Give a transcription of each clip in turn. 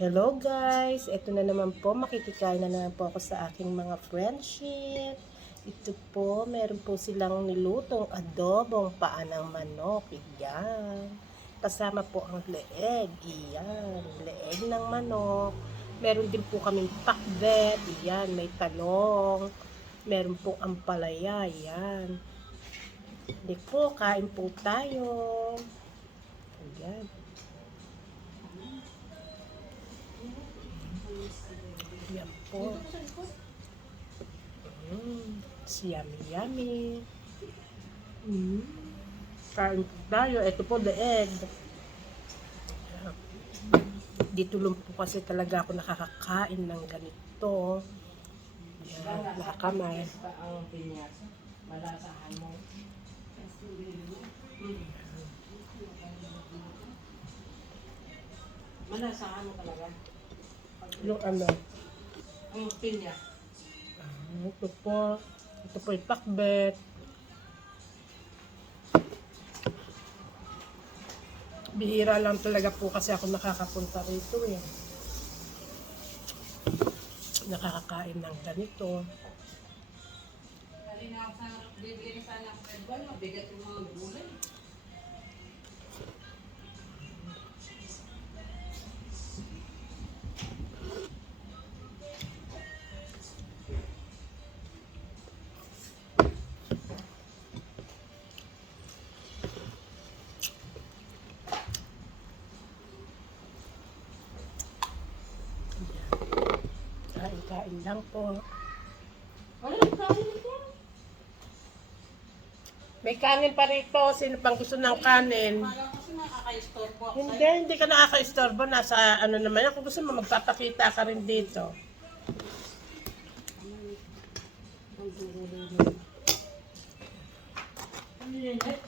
Hello guys! Ito na naman po, makikikain na naman po ako sa aking mga friendship. Ito po, meron po silang nilutong adobong paa ng manok. Iyan. Kasama po ang leeg. Iyan. Leeg ng manok. Meron din po kaming pakbet. Iyan. May talong. Meron po ampalaya. Iyan. Hindi po, kain po tayo. Iyan. Yan po. Yummy, yummy. Kain po tayo. Ito po, the egg. Dito lang po kasi talaga ako nakakakain ng ganito. Yan, nakakamay. Malasahan mo talaga. Yung ano. Ang pinya. Ito po. Ito po yung pakbet. Bihira lang talaga po kasi ako nakakapunta rito eh. Nakakakain ng ganito. Kanina ako sana, bibili sana ako ng bal, mabigat yung mga gulay. Kain-kain lang po. Wala yung kanin ito. May kanin pa rito. Sino pang gusto ng kanin? Parang kasi nakaka-istorbo ako Hindi, sa'yo. hindi ka nakaka-istorbo. Nasa ano naman yan. Kung gusto mo, magpapakita ka rin dito. Ano yun eh?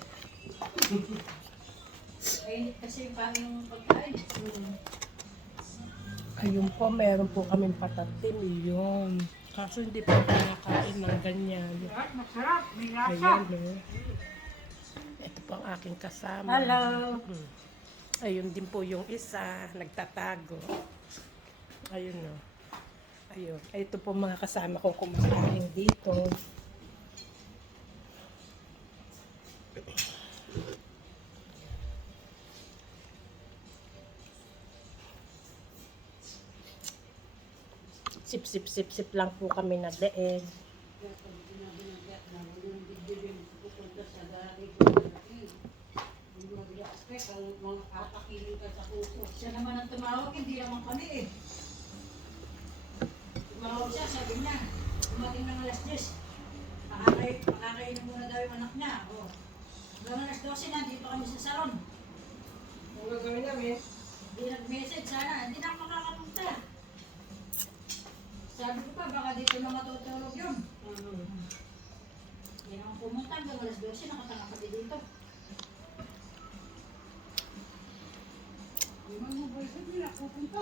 Ay, kasi paano yung pagkain? Ayun po, meron po kaming patatim. Yun. Kaso hindi po kinakain ng ganyan. Masarap, may Ayan, eh. Ito po ang aking kasama. Hello. Ayun din po yung isa, nagtatago. Ayun, no. Ayun. Ito po mga kasama kong kumakain dito. Sip, sip, sip, sip lang po kami na leeg. Siya naman ang tumawag, hindi naman kami eh. Tumawag siya, sabi niya, dumating ng alas 10. Pakakainin muna daw yung anak niya. O, hanggang alas 12 na, dito kami sa salon. Ang gagawin namin? Hindi nag-message sana, hindi na ako makakapunta. Sabi ko pa, baka dito na matutulog yun. Hindi naman pumunta, hanggang alas 12, nakatanga kami dito. Ano ba ito? Hindi na pupunta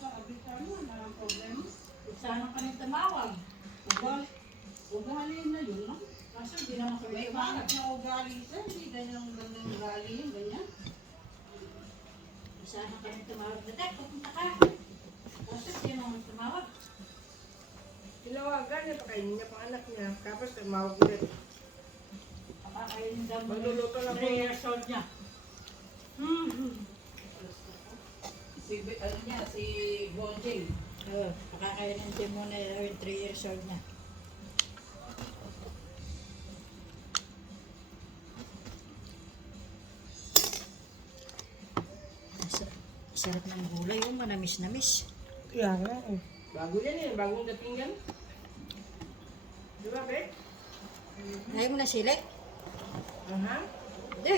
sa abitan mo na ang problema. Sana kami tumawag. Ugali na yun, no? Kaso hindi naman kami May tumawag. bakit na ugali sa hindi ganyan ang gandang ugali yun, ganyan. Sana kami tumawag na, Tek, pupunta ka. Kaso hindi naman tumawag. Tinawagan niya, pakainin niya pang anak niya. Tapos tumawag ulit. Pakakainin daw mo Magluluto lang po. 3 years old niya. Si Bonjing. Pakakainin din muna yung 3 years old niya. Sarap ng gulay, yung manamis-namis. Kaya nga eh. Bago yan eh, bagong dating yan. Di ba, Bek? Ayaw mo na sili? Aha. Hindi.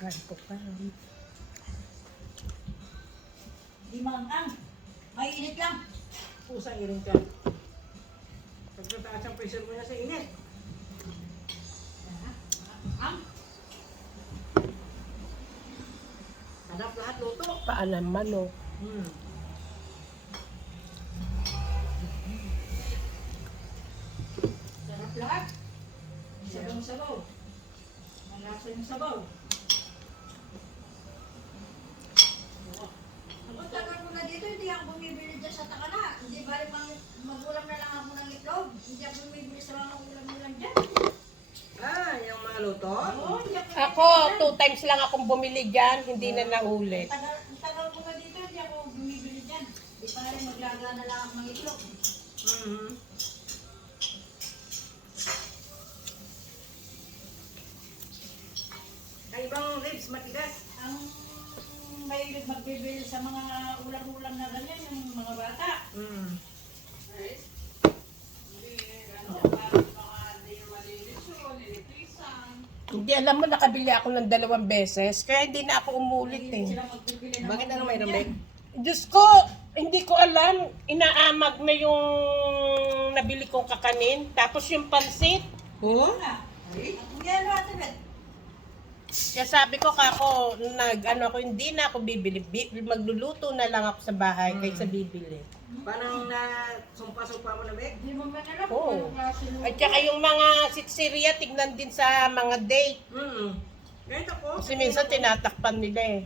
Kain po pa. Di maang. Mainit lang. Pusang iring ka. Pagkataas ang pressure mo na sa init. Ang? Hanap lahat luto. Paa ng manok. Sarap lahat. Sabaw-sabaw. Mga Lasa yung sabaw. Ang tagal ko na dito, hindi ako bumibili dyan sa Takala. Hindi bali magulam na lang ako ng itlog. Hindi ako bumibili sa mga ulam-ulam dyan. Ah, yung mga luto? Oo, hindi ako Ako, 2 times lang akong bumili dyan, hindi na naulit. Ang tagal ko na dito, hindi ako bumibili dyan. Di pa rin maglaga na lang ako ng itlog. Mhm. Ang ibang ribs matigas. Ang mahilig magbibili sa mga ulam-ulam na ganyan, yung mga bata. Mm. Hindi, alam mo, nakabili ako ng 2 beses, kaya hindi na ako umulit Hindi eh. sila magbibili ng Bakit mga ano mayroon, ganyan. Bek? Diyos ko, hindi ko alam, inaamag na yung nabili kong kakanin, tapos yung pansit. Oo? Ang yelo, Ate Bet. Kaya sabi ko kako, ako, hindi na ako bibili, magluluto na lang ako sa bahay kaysa bibili. Parang na sumpa-sumpa mo na, Bek? Hindi mo man alam Oo. kung anong klase ng- At saka yung mga sitsiria, tignan din sa mga date. Mm. Kahit ako. Kasi minsan tinatakpan nila eh.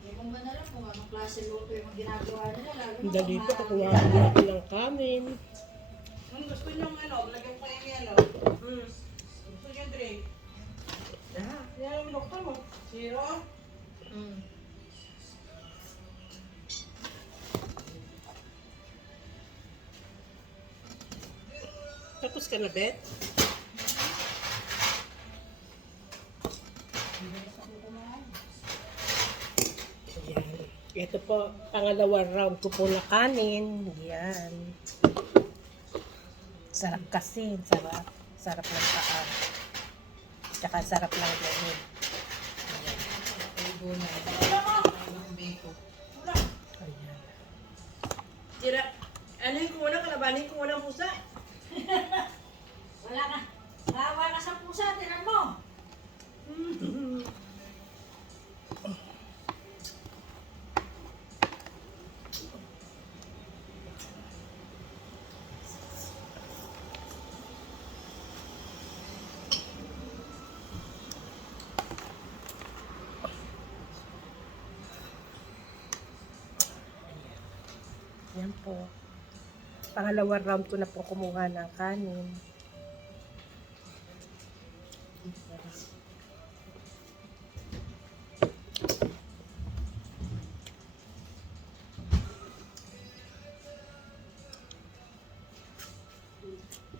Hindi mo man alam kung anong klase luto yung ginagawa nila. Lalo na Dali kung ko, marami kukuha yan. ko ako ng kanin. Kung gusto nyo lagyan pa yung yelo. Mm. Gusto nyo drink? Yan yung doktor mo. Zero? Mm. Tapos ka na, Bet? Ayan. Ito po, pangalawang round ko po na kanin. Yan. Sarap kasi. Sarap. Sarap ng paa. Tsaka sarap ng ganun. Ayan. Tira, anuhin ko muna, kalabanin ko muna ang pusa. Wala ka. Bawa ka sa pusa, tinan mo. Yan po. Pangalawang round ko na po kumuha ng kanin.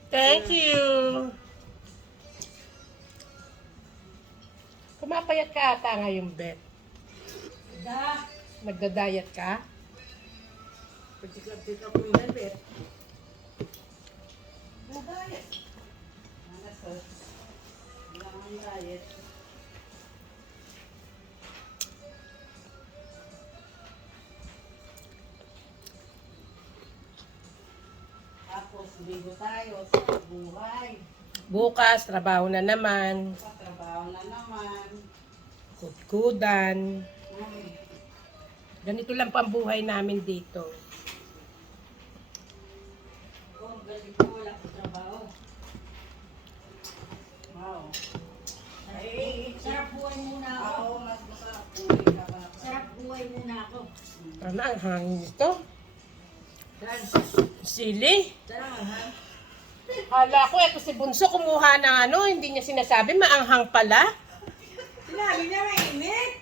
Thank you. Kumapayat ka ata ngayon, Bet. Da. Nagda-diet ka? Pagkikap-tikap ko yung helmet. Diet. Diet. Tapos, bigo tayo sa buhay. Bukas, trabaho na naman. Patrabaho na naman. Kudkudan. Ay, Ganito lang po ang buhay namin dito. Kung galing ko, wala ko trabaho. wow. Sarap buhay muna ako. Ako, mas masarap buhay ka pa. Sarap buhay muna ako. Ano ang hangin nito? Dan, Sili? sarang ha? Hala ko, eto si Bunso kumuha ng hindi niya sinasabi, maanghang pala. Sinabi niya mainit.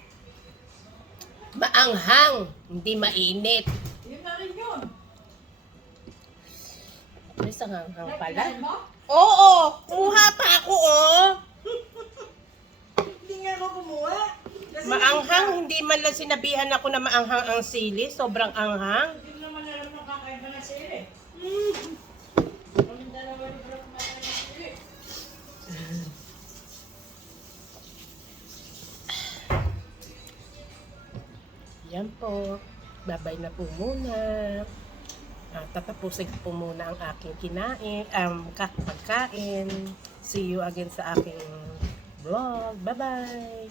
Maanghang, hindi mainit. Yun na rin yun. Isang hanghang pala. Tignan mo? Oo, kumuha pa ako, oh. Hindi nga ako kumuha. Kasi Maanghang, hindi man lang sinabihan ako na maanghang ang sili. Sobrang anghang. Hindi naman alam ng kakaiba ng sili. Kami dalawa ni Bro kumakain ng sili. Yan po. Babay na po muna. Tatapusin ko po muna ang aking pagkain. See you again sa aking vlog. Bye-bye!